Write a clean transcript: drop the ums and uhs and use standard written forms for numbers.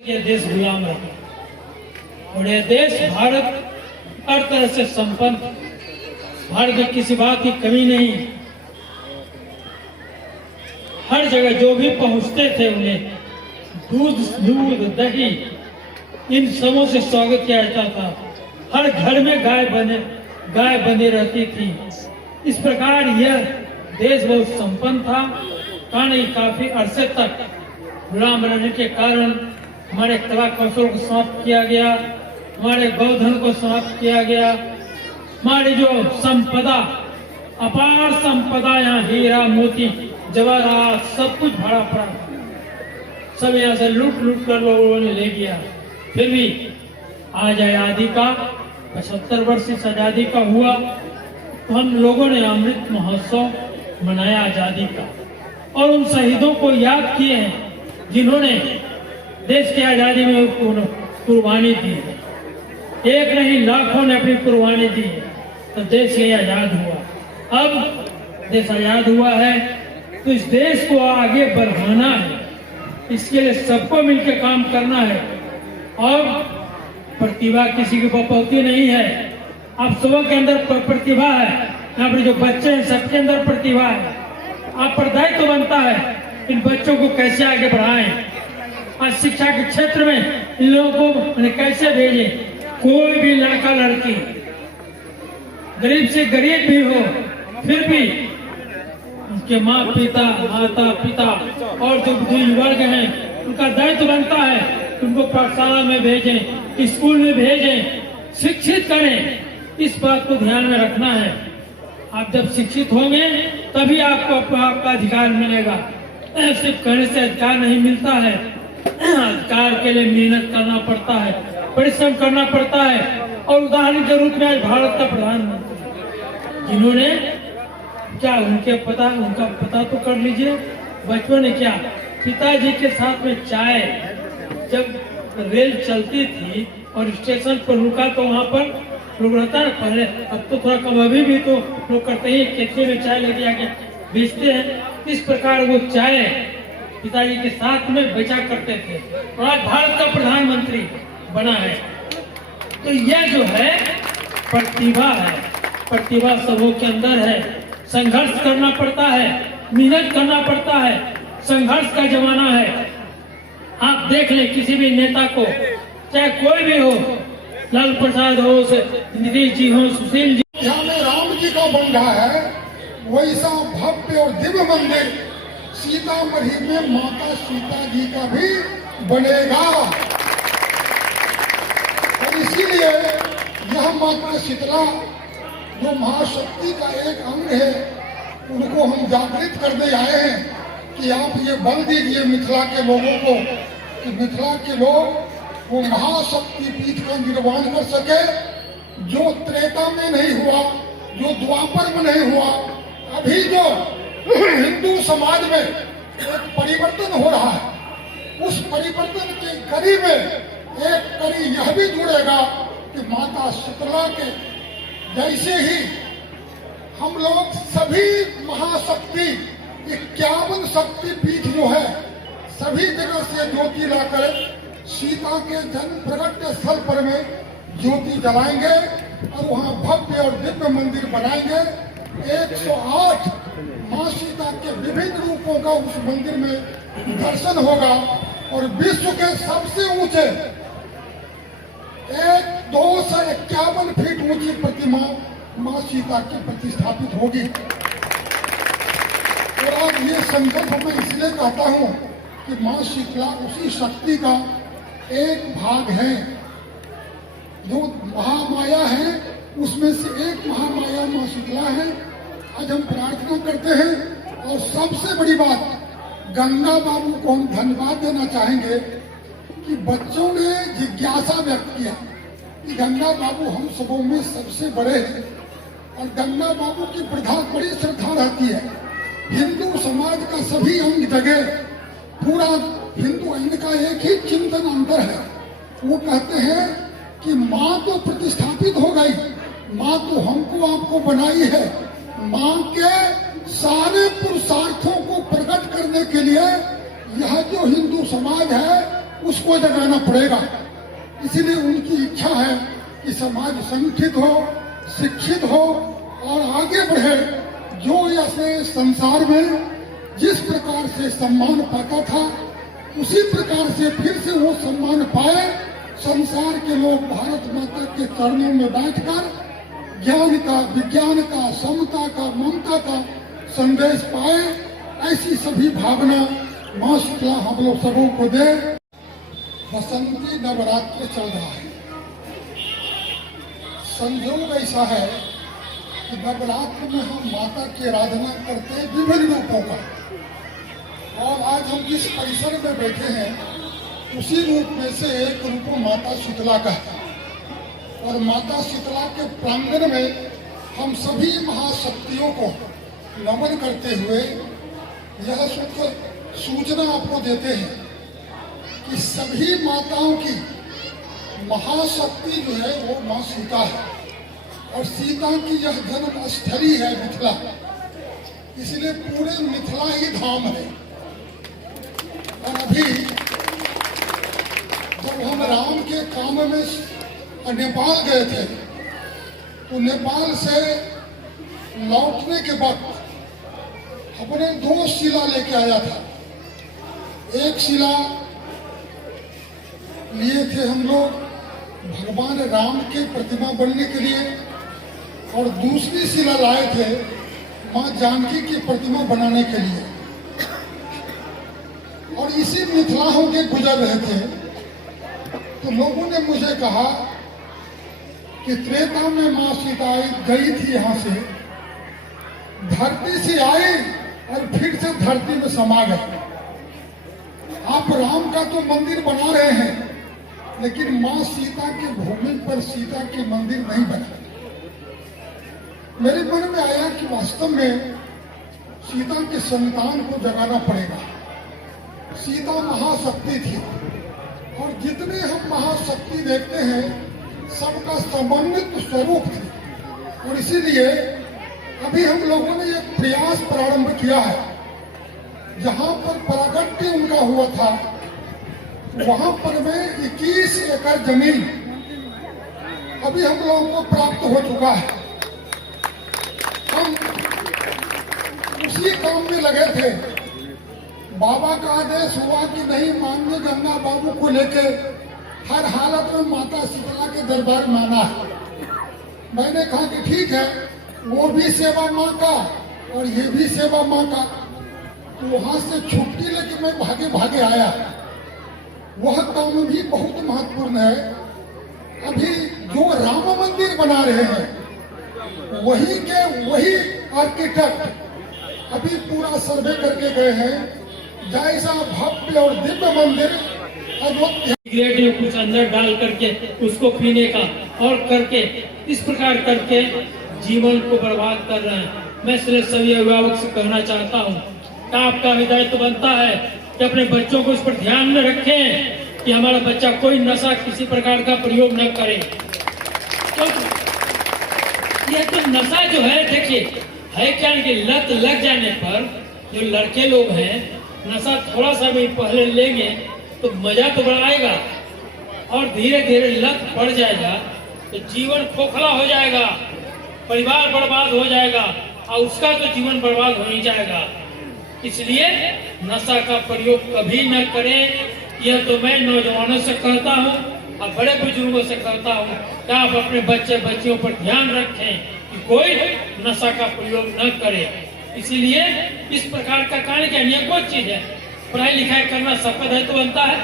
ये देश गुलाम रहा और ये देश भारत हर तरह से संपन्न, भारत में किसी बात की कमी नहीं। हर जगह जो भी पहुंचते थे उन्हें दूध दही इन सबों से स्वागत किया जाता था। हर घर में गाय बंधी रहती थी। इस प्रकार यह देश बहुत संपन्न था। कारण काफी अरसे तक गुलाम रहने के कारण हमारे कला कौशल को समाप्त किया गया, हमारे गौधन को समाप्त किया गया, हमारी जो संपदा, अपार संपदा, यहाँ हीरा मोती जवाहरात सब कुछ भरा पड़ा, सब यहाँ से लूट कर लोगों ने ले गया। फिर भी आज आजादी का 75 वर्ष इस आजादी का हुआ तो हम लोगों ने अमृत महोत्सव मनाया आजादी का और उन शहीदों को याद किए हैं जिन्होंने देश की आजादी में कुर्बानी दी। एक नहीं लाखों ने अपनी कुर्बानी दी तो देश ये आजाद हुआ। अब देश आजाद हुआ है तो इस देश को आगे बढ़ाना है, इसके लिए सबको मिलकर काम करना है। और प्रतिभा किसी की बपौती नहीं है। आप सबों के अंदर प्रतिभा है, यहाँ पर जो बच्चे हैं सबके अंदर प्रतिभा है। आप पर दायित्व बनता है इन बच्चों को कैसे आगे बढ़ाएं। आज शिक्षा के क्षेत्र में इन लोगों को कैसे भेजें। कोई भी लड़का लड़की गरीब से गरीब भी हो फिर भी उनके माता पिता और जो बुजुर्ग वर्ग हैं उनका दायित्व बनता है उनको पाठशाला में भेजें, स्कूल में भेजें, शिक्षित करें। इस बात को ध्यान में रखना है। आप जब शिक्षित होंगे तभी आपको आपका अधिकार मिलेगा। सिर्फ कहने से अधिकार नहीं मिलता है। अधिकार के लिए मेहनत करना पड़ता है, परिश्रम करना पड़ता है। और उदाहरण के रूप में आज भारत का प्रधानमंत्री जिन्होंने क्या उनका पता तो कर लीजिए। बचपन में क्या पिताजी के साथ में चाय, जब रेल चलती थी और स्टेशन पर रुका तो वहाँ पर लोग रहता है पहले, अब तो थोड़ा कम, अभी भी तो लोग करते ही केतली में चाय लेके आके बेचते हैं। इस प्रकार वो चाय पिताजी के साथ में बेचा करते थे और आज भारत का प्रधानमंत्री बना है। तो यह जो है प्रतिभा है, प्रतिभा सबों के अंदर है। संघर्ष करना पड़ता है, मेहनत करना पड़ता है, संघर्ष का जमाना है। आप देख लें किसी भी नेता को, चाहे कोई भी हो, लाल प्रसाद हो, नीतीश जी हो, सुशील जी, जहाँ में राम जी का बन रहा है वैसा भव्य और दिव्य मंदिर सीतामढ़ी में माता सीता जी का भी बनेगा। और इसीलिए यह माता शीतला जो महाशक्ति का एक अंग है उनको हम जागृत करने आए हैं कि आप ये बल दीजिए मिथिला के लोगों को कि मिथिला के लोग वो महाशक्ति पीठ का निर्माण कर सके जो त्रेता में नहीं हुआ, जो द्वापर में नहीं हुआ। अभी जो हिंदू समाज में एक परिवर्तन हो रहा है, उस परिवर्तन के कड़ी में एक कड़ी यह भी जुड़ेगा कि माता शीतला के जैसे ही हम लोग सभी महाशक्ति 51 शक्ति पीठ जो है सभी जगह से ज्योति लाकर सीता के जन्म प्रकट स्थल पर में ज्योति जलाएंगे और वहाँ भव्य और दिव्य मंदिर बनाएंगे। 108 माँ सीता के विभिन्न रूपों का उस मंदिर में दर्शन होगा और विश्व के सबसे ऊंचे 251 फीट ऊंची प्रतिमा माँ सीता की प्रतिष्ठापित होगी। और आज ये संकल्प मैं इसलिए कहता हूँ कि माँ शीतला उसी शक्ति का एक भाग है। जो महामाया है उसमें से एक महामाया माँ शीतला है। आज हम प्रार्थना करते हैं और सबसे बड़ी बात गंगा बाबू को हम धन्यवाद देना चाहेंगे कि बच्चों ने जिज्ञासा व्यक्त किया कि गंगा बाबू हम सबों में सबसे बड़े हैं और गंगा बाबू की बड़ी श्रद्धा रहती है। हिंदू समाज का सभी अंग जगह पूरा हिंदू अंग का एक ही चिंतन अंतर है। वो कहते हैं कि माँ तो प्रतिष्ठापित हो गई, माँ तो हमको आपको बनाई है। माँ के सारे पुरुषार्थों को प्रकट करने के लिए यह जो हिंदू समाज है उसको जगाना पड़ेगा। इसीलिए उनकी इच्छा है कि समाज संगठित हो, शिक्षित हो और आगे बढ़े। जो ऐसे संसार में जिस प्रकार से सम्मान पाता था, उसी प्रकार से फिर से वो सम्मान पाए। संसार के लोग भारत माता के चरणों में बैठकर ज्ञान का, विज्ञान का, समता का, ममता का संदेश पाए। ऐसी सभी भावना माँ शीतला हम लोग सबों को दे। बसंती नवरात्र चल रहा है। संयोग ऐसा है कि नवरात्र में हम माता की आराधना करते हैं विभिन्न रूपों का, और आज हम जिस परिसर में बैठे हैं उसी रूप में से एक रूप माता शीतला का है। और माता शीतला के प्रांगण में हम सभी महाशक्तियों को नमन करते हुए यह सूचना आपको देते हैं कि सभी माताओं की महाशक्ति जो है वो माँ सीता है, और सीता की यह जन्म स्थली है मिथिला, इसलिए पूरे मिथिला ही धाम है। और अभी जब हम राम के काम में नेपाल गए थे, तो नेपाल से लौटने के वक्त अपने 2 शिला लेके आया था। एक शिला लिए थे हम लोग भगवान राम के प्रतिमा बनने के लिए, और दूसरी शिला लाए थे माँ जानकी की प्रतिमा बनाने के लिए। और इसी मिथिला होके गुजर रहे थे तो लोगों ने मुझे कहा कि त्रेता में माँ सीता गई थी, यहाँ से धरती से आई और फिर से धरती में समा गए। आप राम का तो मंदिर बना रहे हैं, लेकिन माँ सीता की भूमि पर सीता के मंदिर नहीं बना। मेरे मन में आया कि वास्तव में सीता के संतान को जगाना पड़ेगा। सीता महाशक्ति थी, और जितने हम महाशक्ति देखते हैं सबका समन्वित स्वरूप थी। और इसीलिए अभी हम लोगों ने एक प्रयास प्रारंभ किया है। जहां पर प्रागट्य उनका हुआ था, वहां पर में 21 एकड़ जमीन अभी हम लोगों को प्राप्त हो चुका है। हम उसी काम में लगे थे। बाबा का आदेश हुआ कि नहीं, माननीय गंगा बाबू को लेके हर हालत में माता शीतला के दरबार में आना है। मैंने कहा कि ठीक है, वो भी सेवा माँ का और ये भी सेवा माँ का। तो वहां से छुट्टी लेके मैं भागे भागे आया। वह काम भी बहुत महत्वपूर्ण है। अभी जो राम मंदिर बना रहे हैं वही के वही आर्किटेक्ट अभी पूरा सर्वे करके गए हैं। जैसा भव्य और दिव्य मंदिर अयोध्या में कुछ अंदर डाल करके उसको पीने का और करके इस प्रकार करके जीवन को बर्बाद कर रहे हैं। मैं इसलिए सभी अभिभावक से कहना चाहता हूँ कि आपका हिदायत बनता है कि अपने बच्चों को इस पर ध्यान में रखें कि हमारा बच्चा कोई नशा किसी प्रकार का प्रयोग न करे। तो ये तो नशा जो है, देखिए है क्या कि लत लग जाने पर जो लड़के लोग हैं नशा थोड़ा सा भी पहले लेंगे तो मजा तो बढ़ाएगा, और धीरे धीरे लत बढ़ जाएगा तो जीवन खोखला हो जाएगा, परिवार बर्बाद हो जाएगा, और उसका तो जीवन बर्बाद हो ही जाएगा। इसलिए नशा का प्रयोग कभी न करें। यह तो मैं नौजवानों से कहता हूँ और बड़े बुजुर्गों से कहता हूँ कि आप अपने बच्चे बच्चियों पर ध्यान रखें कि कोई नशा का प्रयोग न करे। इसीलिए इस प्रकार का कार्य अनेकों चीज है। पढ़ाई लिखाई करना सबका दायित्व बनता है।